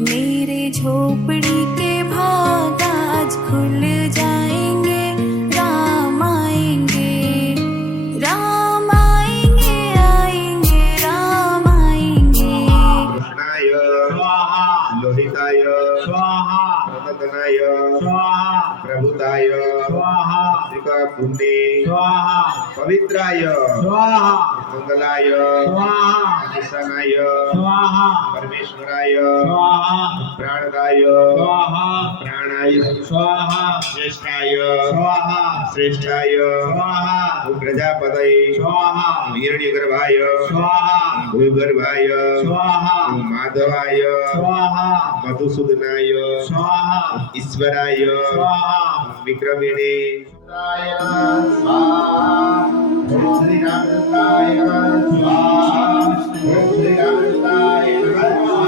मेरे झोपड़ी के भाग आज खुल जाएंगे, राम आएंगे, राम आएंगे, आएंगे, राम आएंगे। कृष्णाय स्वाहा, लोहिताय स्वाहा, प्रततनाय स्वाहा, प्रभुताय स्वाहा, त्रिकाकुंडे स्वाहा, पवित्राय स्वाहा, मंगलाय स्वाहा, ईशानाय स्वाहा, परमेश्वराय स्वाहा, प्राणदाय स्वाहा, प्राणाय स्वाहा, श्रेष्ठाय स्वाहा, श्रेष्ठाय स्वाहा, प्रजापतये स्वाहा, हिरण्यगर्भाय स्वाहा, भूगर्भाय स्वाहा, माधवाय स्वाहा, मधुसूदनाय स्वाहा, ईश्वराय स्वाहा, विक्रमिणे स्वाहा, ओम श्री रामकृष्णाय स्वाहा, ओम श्री रामकृष्णाय स्वाहा।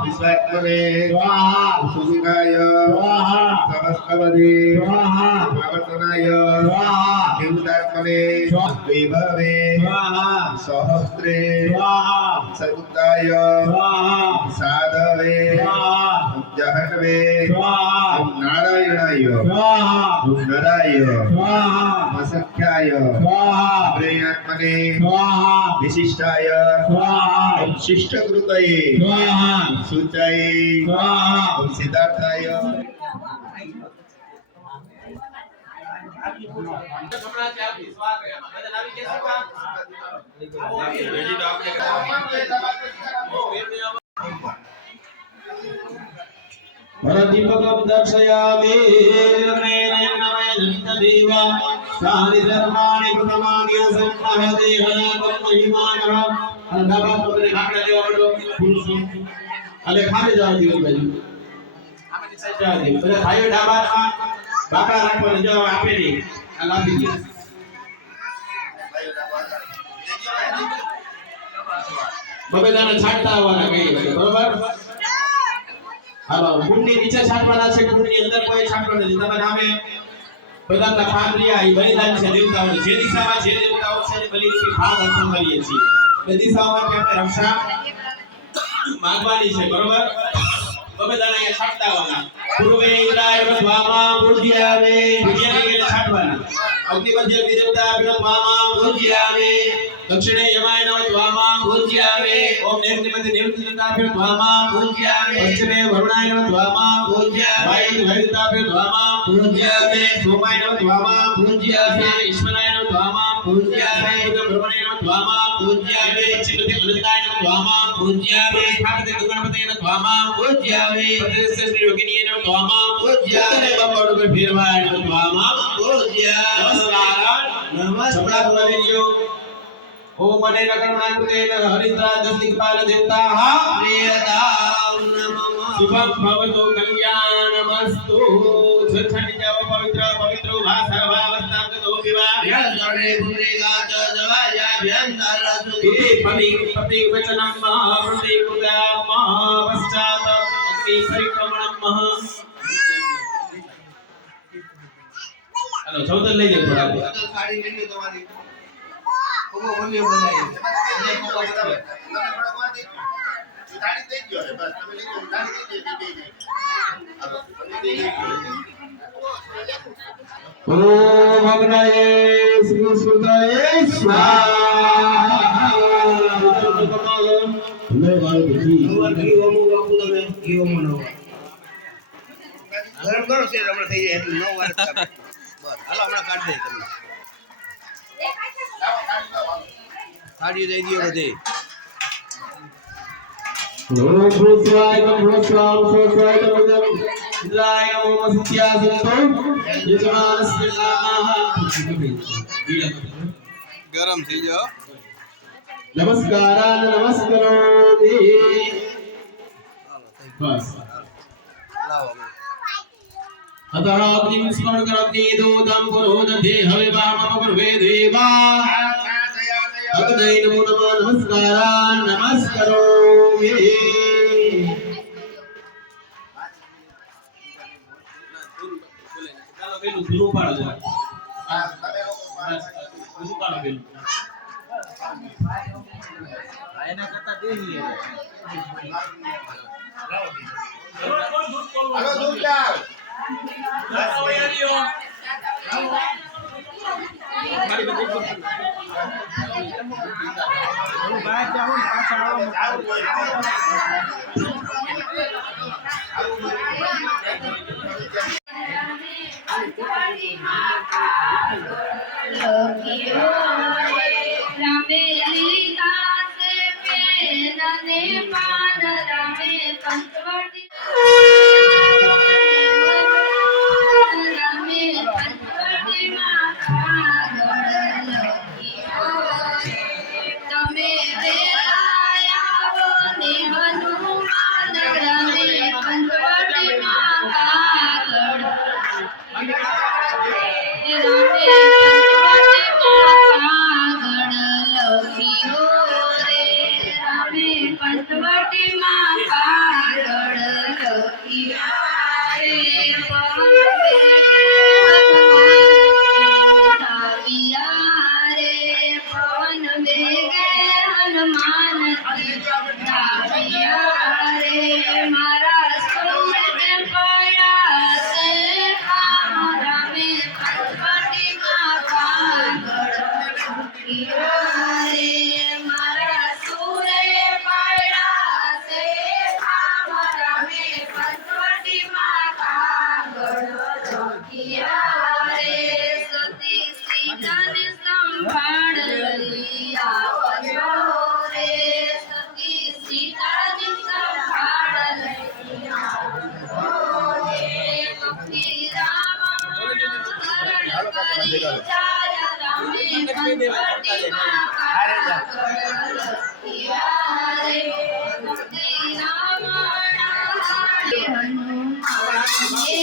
विश्वात्मने स्वाहा, सुशिकाय स्वाहा, नमस्कवदे स्वाहा, भगवतनाय स्वाहा, देवतात्मने वैभवे स्वाहा, सहस्रे स्वाहा, सकुताय स्वाहा, साधवे स्वाहा, जहन्वे स्वाहा, नारायणाय स्वाहा, नराय स्वाहा, असख्याय स्वाहा, प्रेयात्मने स्वाहा, विशिष्टाय स्वाहा, शिष्टकृतये स्वाहा, शुचाये स्वाहा, सिद्धार्थाय दीपकं दर्शयामि देव सानि धर्माणि प्रथमानि असन्नः देहनाकं महिमानः अंधाबाद वगैरे खाकडे देवाकडे पुरुष अले खाली जाऊ दियो बाजू આમાંથી સાઈડ જવા દે એટલે ભાઈઓ ડાબામાં બાકા રાખવાનો જવાબ આપે નહીં આ લાપી દે બબેદાને છાંટતા આવવાના કઈ બરોબર હાલો ગુંડી નીચે છાંટવાના છે ગુંડી અંદર કોઈ છાંટવા નથી તમે નામે બધાના ખાંડરિયા એ બલિદાન છે દેવતાઓ જે દિશામાં જે દેવતાઓ છે બલિની ભાગ અર્પણ કરીએ છીએ એ દિશામાં આપણે રક્ષા માંગવાની છે બરોબર બબેદાને અહીંયા છાંટતા આવવાના પૂર્વે ઇન્દ્રાય વામા પૂજ્યાવે પૂજ્યાને છાંટવાના अग्निपद्य अग्निदेवताभ्यो नमः पूजयामि दक्षिणे यमाय नमः पूजयामि ओम नेत्रिमति देवताभ्यो नमः पूजयामि पश्चिमे वरुणाय नमः पूजयामि वायु देवताभ्यो नमः पूजयामि सोमाय नमः पूजयामि ईश्वराय नमः पूजयामि ब्रह्मणे नमः पूजयामि चित्ते अनुदाय नमः पूजयामि स्थापते गणपते नमः पूजयामि प्रतिष्ठित श्री योगिनी नमः पूजयामि बाबा भीरवाय नमः पूजयामि नमस्कार बोलियो ओम अनेन कर्मणाकृतेन हरिद्रा दशदिक्पाल देवताः प्रियतां नमः शुभं भवतु कल्याणमस्तु सुरक्षणिजव पवित्र पवित्रो वा सर्वावस्थां गतो विवा यजने पुरीगात जवायाभ्यन्तर सुति पति वचनं महाप्रति उदाम पश्चात अग्नि परिक्रमणं महा हेलो चौधर ले जाओ थोड़ा साड़ी ले लो तुम्हारी કોકો બોલ્યો બનાવી એને કોકો તમે થોડા કોણ ઉધારી દઈ ગયો છે બસ તમે લઈ ઉધારી દઈ દે હાલો તમે દઈ ઓમ અગ્નયે શ્રી સુદાય સ્વાહા લે બાળ બધી ઘી ઓમો બાપુ તમે ઘી ઓમો નો ગરમ કરો છે હમણાં થઈ જાય એટલે 9 વાર બસ હાલો હમણાં કાઢ દે તમે સાડી દઈ દિયો બધે ઓમ ભૂસ્વાય નમઃ ભૂસ્વાય નમઃ ઇન્દ્રાય નમઃ સત્યાસંતો યજમાનસ્ય નામઃ ગરમ થઈ જાઓ નમસ્કારાન નમસ્કરોમિ બસ લાવો अतः अग्निं स्मरण करते दूतं पुरोदधे हविवामपवर्वे देवा अग्नये नमो नमः नमस्कारान् नमस्करोमि ચાલો પેલું ધૂળું પાડો હા તમે લોકો ધૂળું પાડો પેલું એના કરતા દેહી હાલો દૂધ લાવ મારી બધી બહાર જાઓ પાછા આવો रामेली दासे पेनने पान रामे पंचवटी रामे पंचवटी माता तमे देलाया वो ने हनुमान रामे पंचवटी माता पंचवटी माँ कागड़ लखिया रे पवन धाविया रे पवन वेगे हनुमान धाविया रे मारा सूरज पड़ा से हमारा में पंचवटी माँ कागड़ लखिया रे मारा सूरज पड़ा से हमारा में पंचवटी माँ कागड़ लखिया रे सती सीता ने संभाल लिया बजो रे सती सीता ने संभाल लिया बजो रे कपी रावण हरण करी जाय रामे पंचवटी माँ कागड़ लखिया रे कपी रावण हरण हनुमान रामे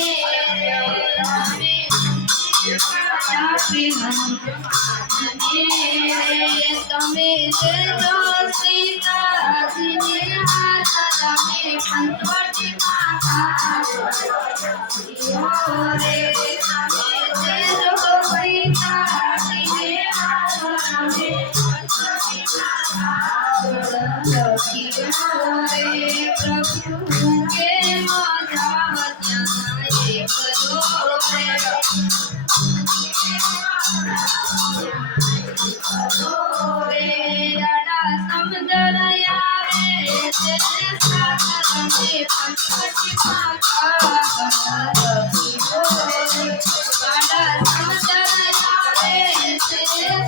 તમે દેજો સીતાજીને હાથ રામે पंचवटी माँ कागड़ રે તમે દેજો સીતાજીને હાથ રામે पंचवटी माँ कागड़ રે પ્રભુ કે મજાવત્યા એક રે રે અડા સમુદ્ર આવે તે સાગરમે પંચવટી માતા ગણલખીઓ રે અડા સમુદ્ર આવે તે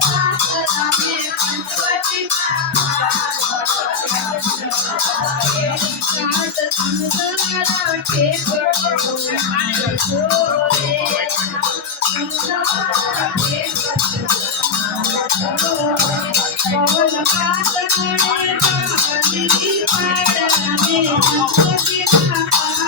સાગરમે પંચવટી માતા સાત સમુદ્ર ઠેકડો રે પવન પાતળે બાંધી પાડમે પંચવટી માતા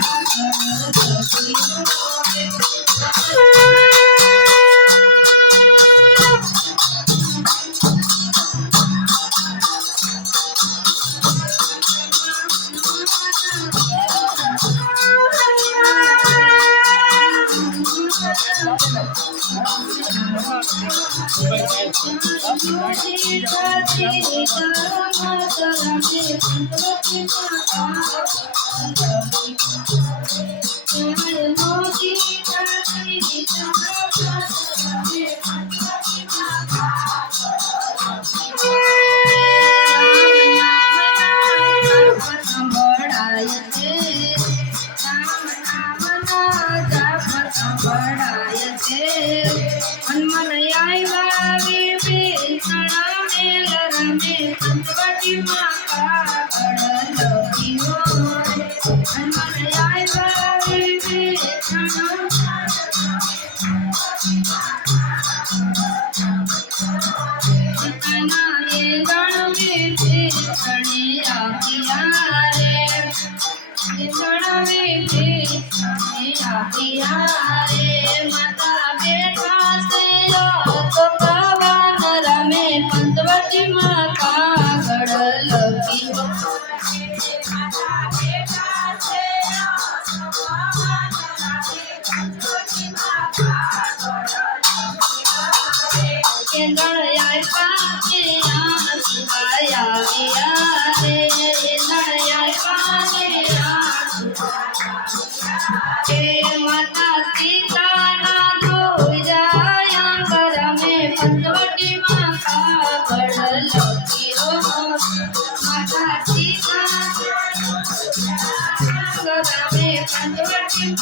ગણલખીઓ માતા બેઠા છે તો પવન રમે પંચવટી માતા ગણલખીઓ કેંદળિયા પાકે આયા ગયા રે કેંદળિયા પાકે માતા સીતાના ધોજા અંગરમે પંચવટી માતા ગણલખીઓ માતા સીતા અંગરમે પંચવટી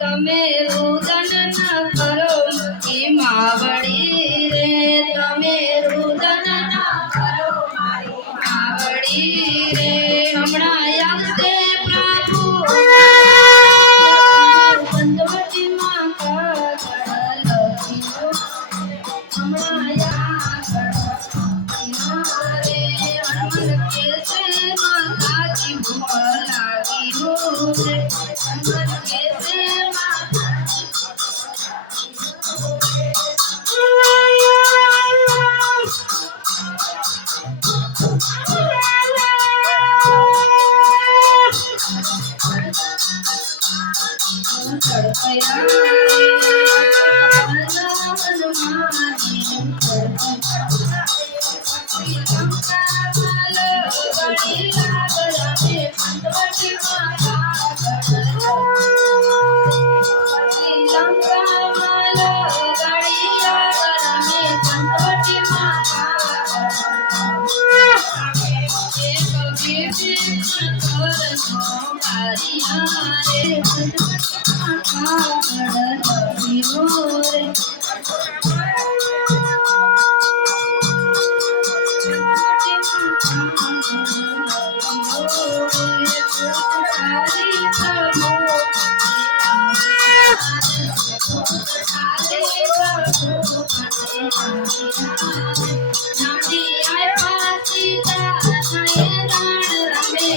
તમે રુદન ન કરો મુખી માવડી રે તમે રુદન ન કરો મારી માવડી રે હમણાં આવશે પ્રભુ પંચવટી માતા ગણલખીઓ હમણાં રે હનુમાન કે છે માતાજી ભૂખ લાગી રે હનુમાન કે છે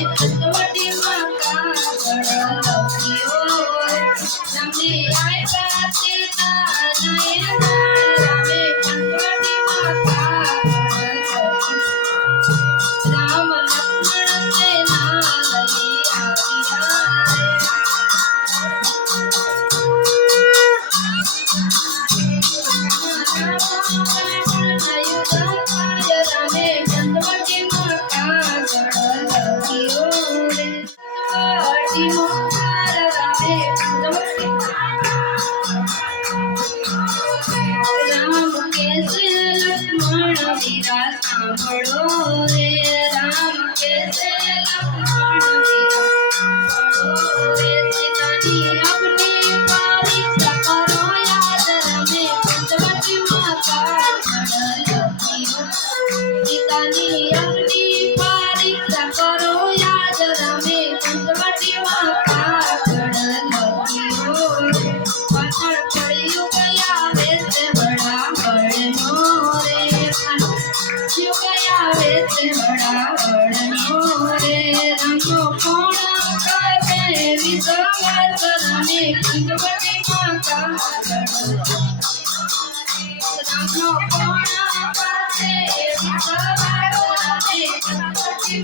પંચવટી માતા ગણલખીઓ કોણા પાસે વિશ્વવાળો રમે ગણપતિ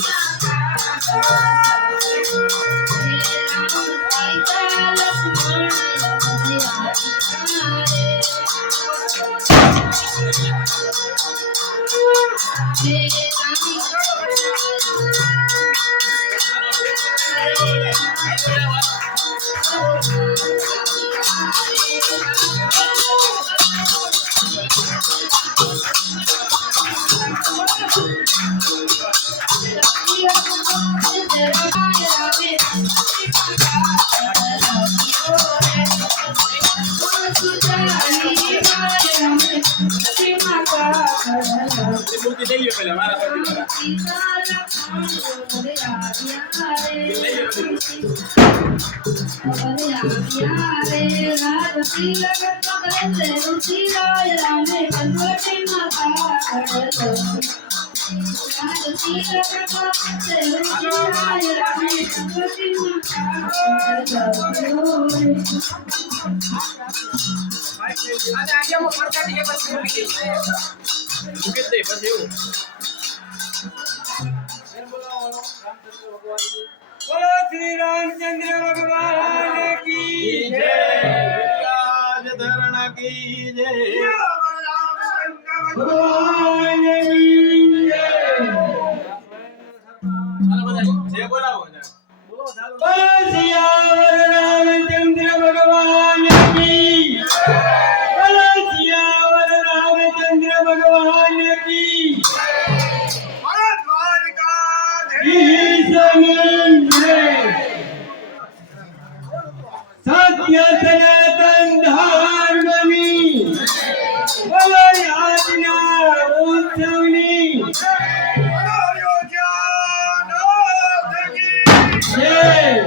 बोलो श्री रामचंद्र भगवान की जय। राज धरण की जय भगवान की जय। जय बोलाओ बोलो सियावर रामचंद्र भगवान की बोलो सियावर रामचंद्र भगवान की सत्य सनातन धर्मनी बोलो आज्ञा उत्सवनी जय।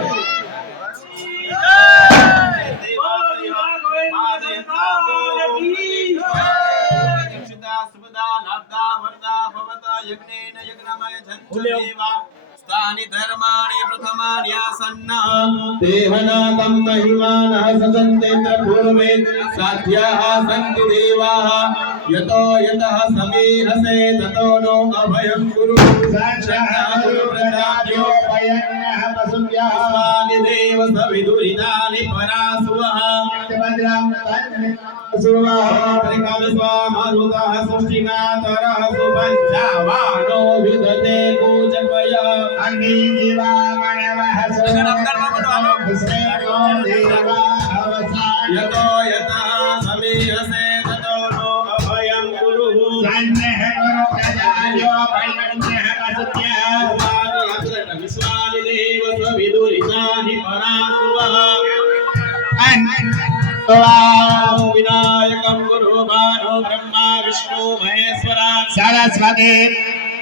स्थानि धर्माणि प्रथमान्यासन्न देहनाकं महिमानः ससन्तेऽत्र पूर्वे साध्याः सन्ति देवाः यतो यतः समीहसे ततो नो अभयं कुरु साक्षात् गुरुप्रसाद्योपयन्नः पशुभ्यः स्वानि देव सविदुरितानि परासुवः सुवाहरिकामस्वामरुतः सृष्टिमातरः सुपञ्चावानो विदते पूजपय यतो यतः समीहसे ततो नो अभयं कुरु विश्वानि देव सविदुरितानि परासुवः विनायकं गुरु भानो ब्रह्मा विष्णु महेश्वरा सरस्वती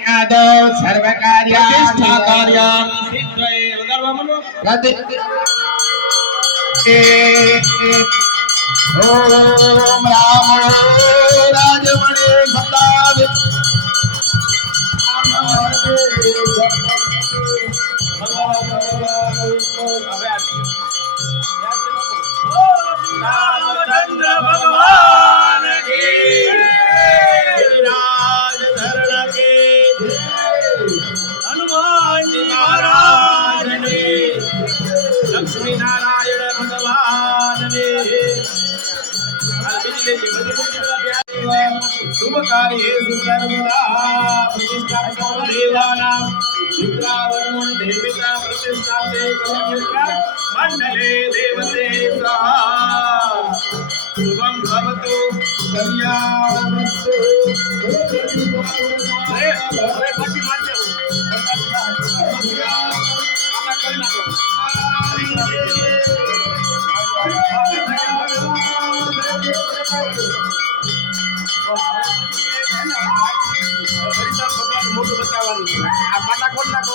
यादो सर्वकार्याणि कार्याणि सिद्धये गर्वमनु गति ओम राम राजमणि सदावि रामचंद्र भगवान की राज धरण की हनुमान जी महाराज की लक्ष्मी नारायण भगवान ने शुभ कार्येषु सर्वदा प्रतिष्ठा देवानां शुक्रावरुण देवता प्रतिष्ठाते मंडले देवते सहा शुभं भवतु कल्याणमस्तु મોટું બતાવવાનું આ પાટા ખોલ નાખો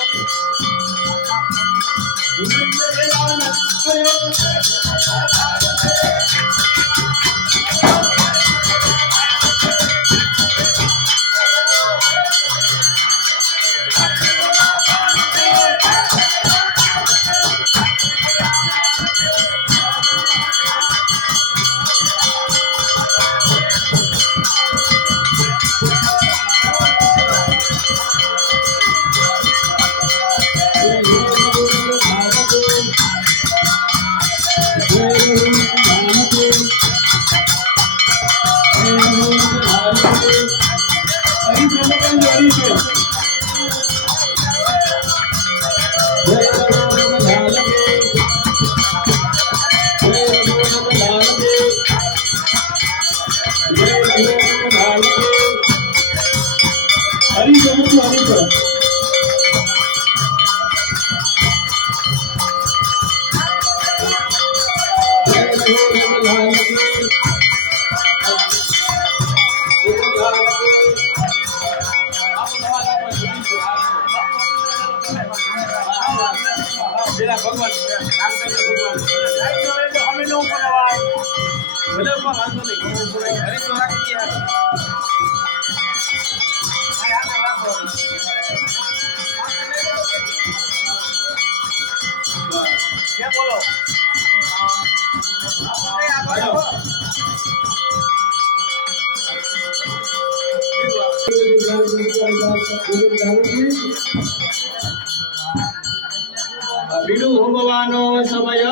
બીડું હોમવાનો સમય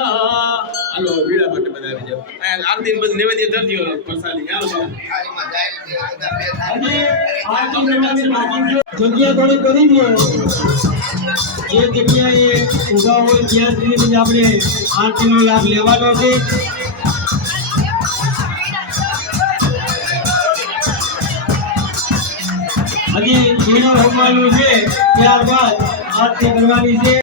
હાલો બીડા માટે બધા આવી જાઓ આરતી બસ નૈવેદ્ય ધરતી હોય પ્રસાદી હાલો થાળીમાં જાય છે, બધા બે થાય. અને આરતી કરવાની બાકી છે. જગ્યા થોડી કરી દો. જે જગ્યાએ ઊભા હોય ત્યાં સુધી આપણે આરતીનો લાભ લેવાનો છે. હજી બીડું હોમવાનું છે, ત્યારબાદ આરતી કરવાની છે.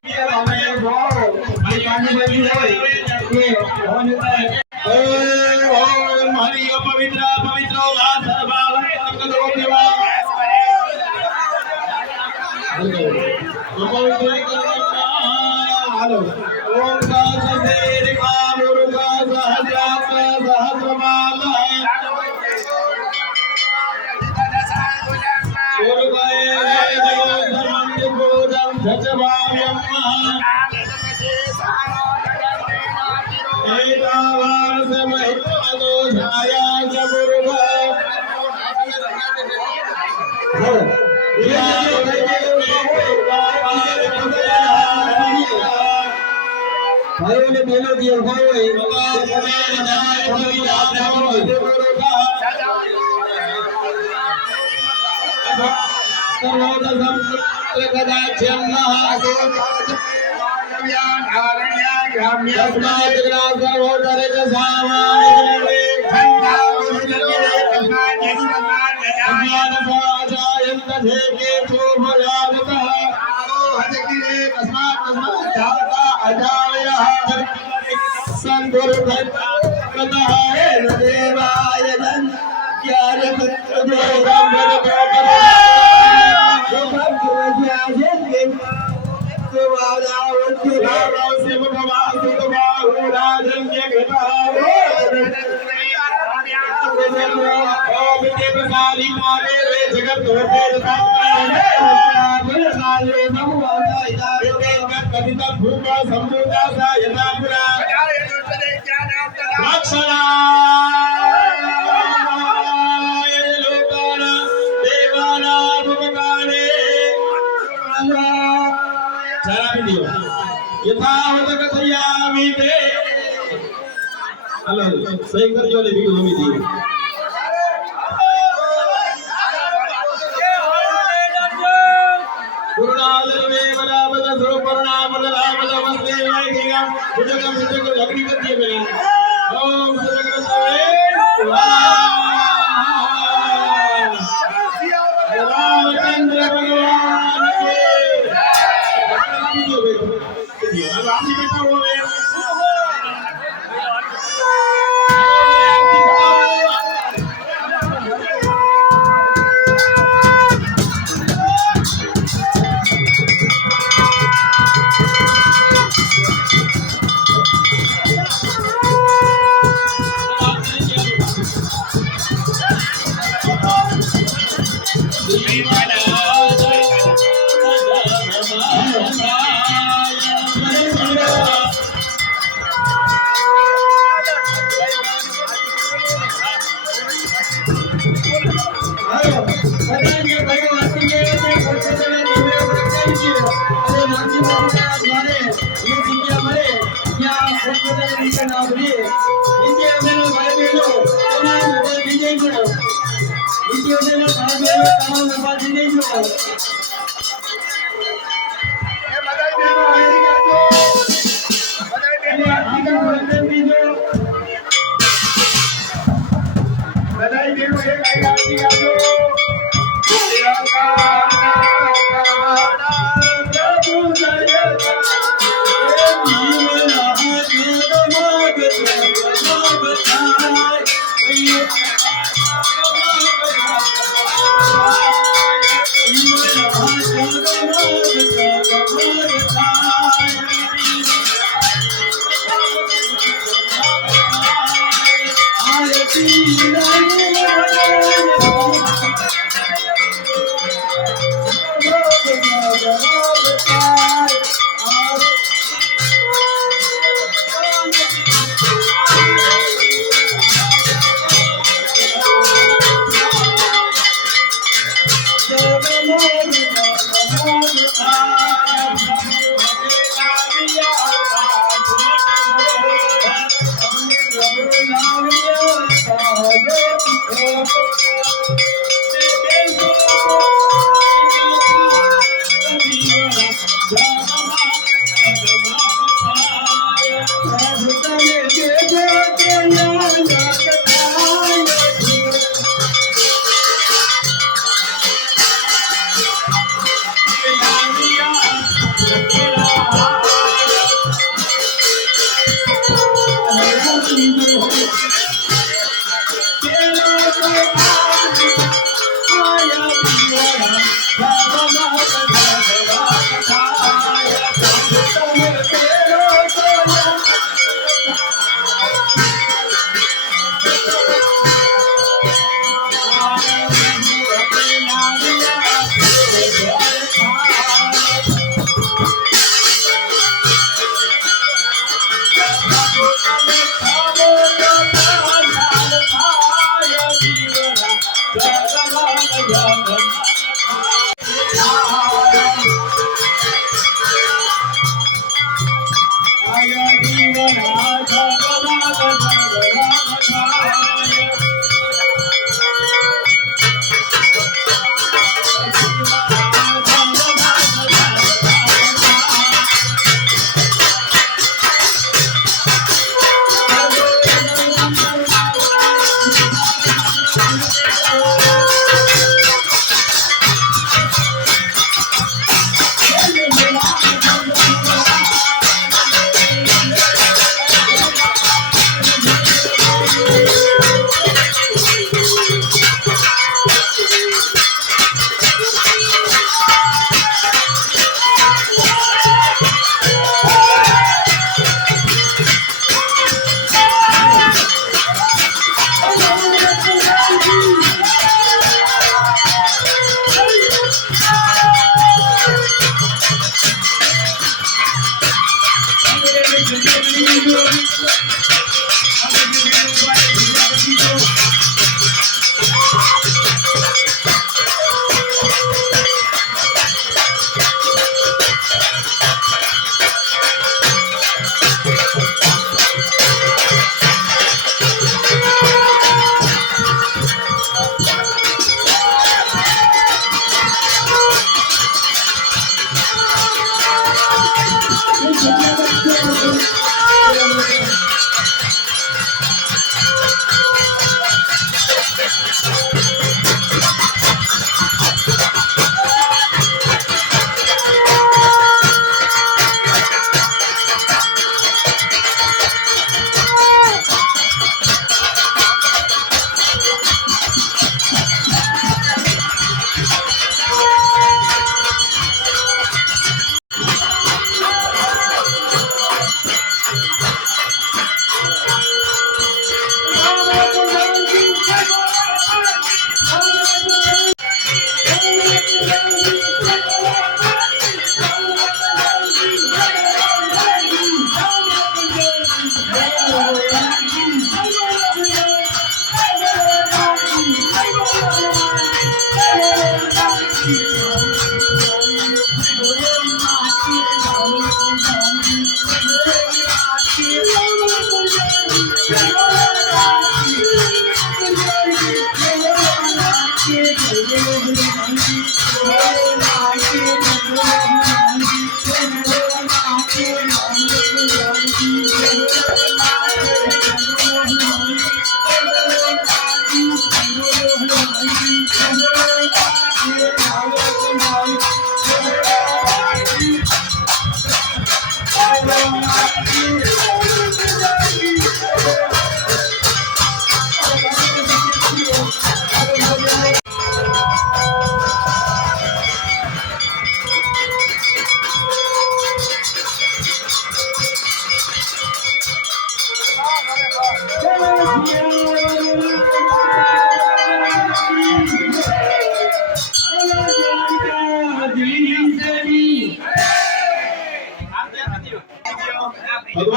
મારી પવિત્ર પવિત્ર વાત સર્વાવરે અંગદો દેવા હાલો ઓમ કાસેર કામુરુગા સહજાત સહસ્રમાલ ઉરુગાય જગોધર્મં બોધં સચવાયમ एतावान समहितमदो छाया जबुरुगा भाइयों ने बहनों की अभाव सही कर जो ले वीडियो हमें दी गुरुनाथर्वे वरावद सुरपर्णामद रामद वस्ते वाइकेगा मुझे अग्नि कर दिए मैंने ओम सदगुरुदेव रामचंद्र भगवान के राम बेटा हुआ Thank you.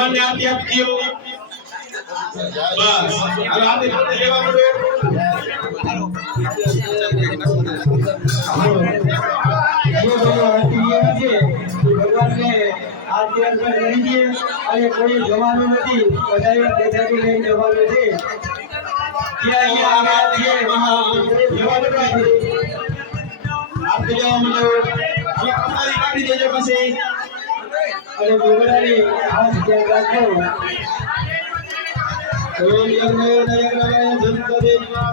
ભગવાનને આરતી આપી દો બસ હવે આરતી પોતે લેવા માંડો ભગવાનને આરતી અર્પણ કરી દઈએ અને કોઈ જવાનું નથી બધાએ પ્રસાદી લઈને જવાનું છે ત્યાં અહીંયા આરતી જવાનું નથી આરતી લેવા માંડો હવે પ્રસાદી કાઢી દેજો પછી અને ગોગડાની ખાસ ધ્યાન રાખજો ઓમ યજ્ઞ દયગ્રહય જંતદેવા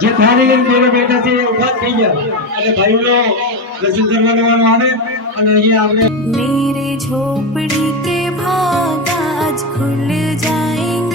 જે થાળી લઈને બેઠા બેઠા છે ઉભા થઈ ગયા અને ભાઈઓ દર્શન કરવાનું આવે અને અહીંયા આપણે मेरे झोपड़ी के भाग आज खुल जाएंगे